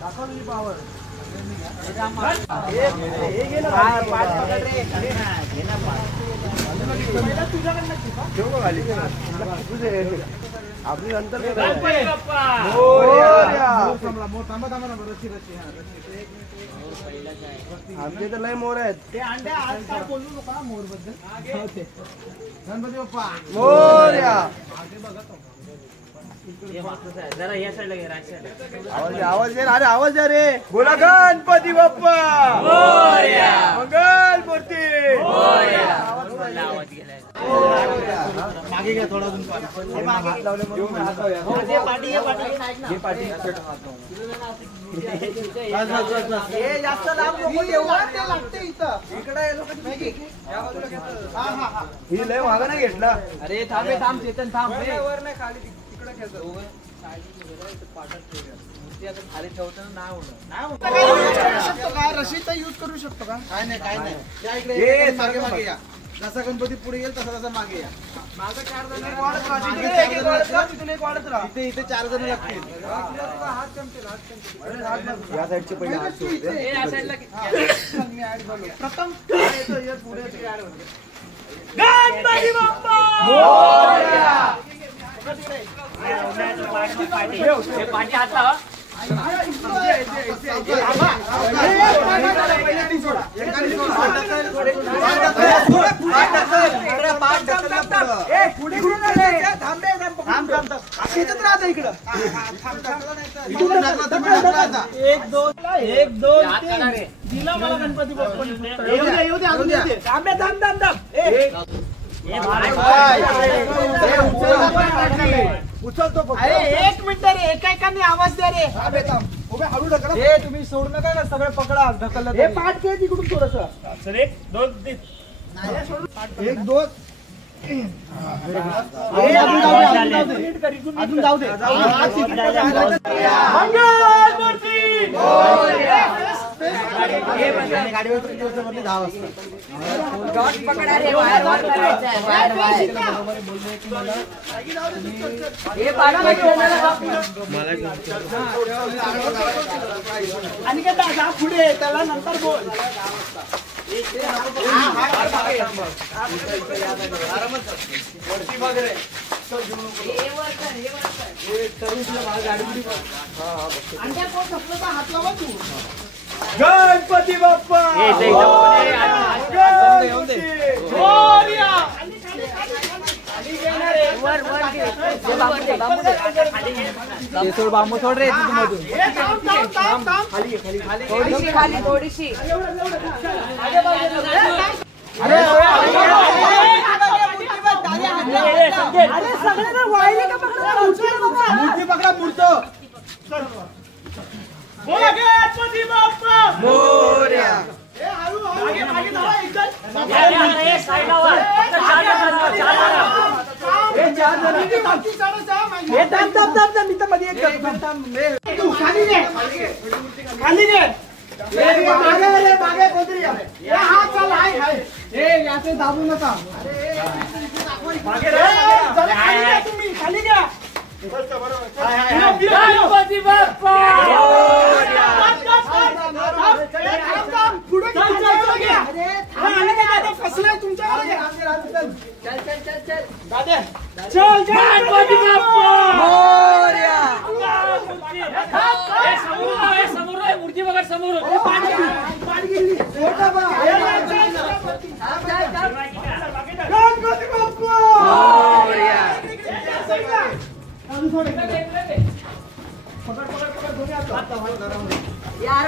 दाखव तुझी पावर. आपली नंतर आमचे तर लय मोर आहेत. ते अंडे आज काय बोलू नका मोर बद्दल. गणपती बाप्पा मोरया. जरा या साईडला घे. आवाज आवाज दे. अरे आवाज द्या रे. बोला गणपती बाप्पा मोरया. मंगल मूर्ती मोरया. आवाज गेलाय. मागे घ्या थोडा अजून. हात लावले म्हणून हात लावूया. पाठी घे पाठी. हे जास्त लांब नको येऊ. ते लागते इथं. इकडे येलो कधी. या बाजूला घेतलं. हा हा हा. ही लय मागे नाही घेतला. अरे थांब थांब चेतन थांब. वर नाही खाली तिकडे खेळतो. खाली ठेवताना नाही होणार. रशीचा यूज करू शकतो का? काय नाही काय नाही. या इकडे मागे मागे या. जसा गणपती पुढे येईल तसा तसा मागे या. मागे 4 जण इथे इथे 4 जण लागतील. हात चमचेल हात चमचेल. या साईडचे पहिले हात या साईडला मी ऍड करलो. प्रथम येतो ये पुढे गणपती बाप्पा मोरया. पाठी हात लावा. एक दोन दिला मला गणपती बाप्पा. उचलतो. अरे 1 मिनिट रे. एकाने आवाज द्या रे. उभे हळू ढकला. हे तुम्ही सोडू नका ना. सगळे पकडा ढकललं. हे पाठ घे तिकडून थोडंसं. 1 2 3 1 2 अजून जाऊ दे. मंगल मूर्ती मोरया. गाडीवर 10 वाजता पकडा रे. आणि काय जा पुढे. त्याला नंतर बोल. गणपती बाप्पा बांबू सोड रे. खाली थोडीशी. मूर्ती पकडा. मूर्तो बोला गणपती बाप्पा मोरया. खाली घे. दाबू नका. तुम्ही खाली घ्या. गणपती बाप्पा कसलाय तुमच्याकडे. चल गणपती बाप्पा मोरया. समोर मूर्ती बघा. समोर गणपती बाप्पा मोरया. यार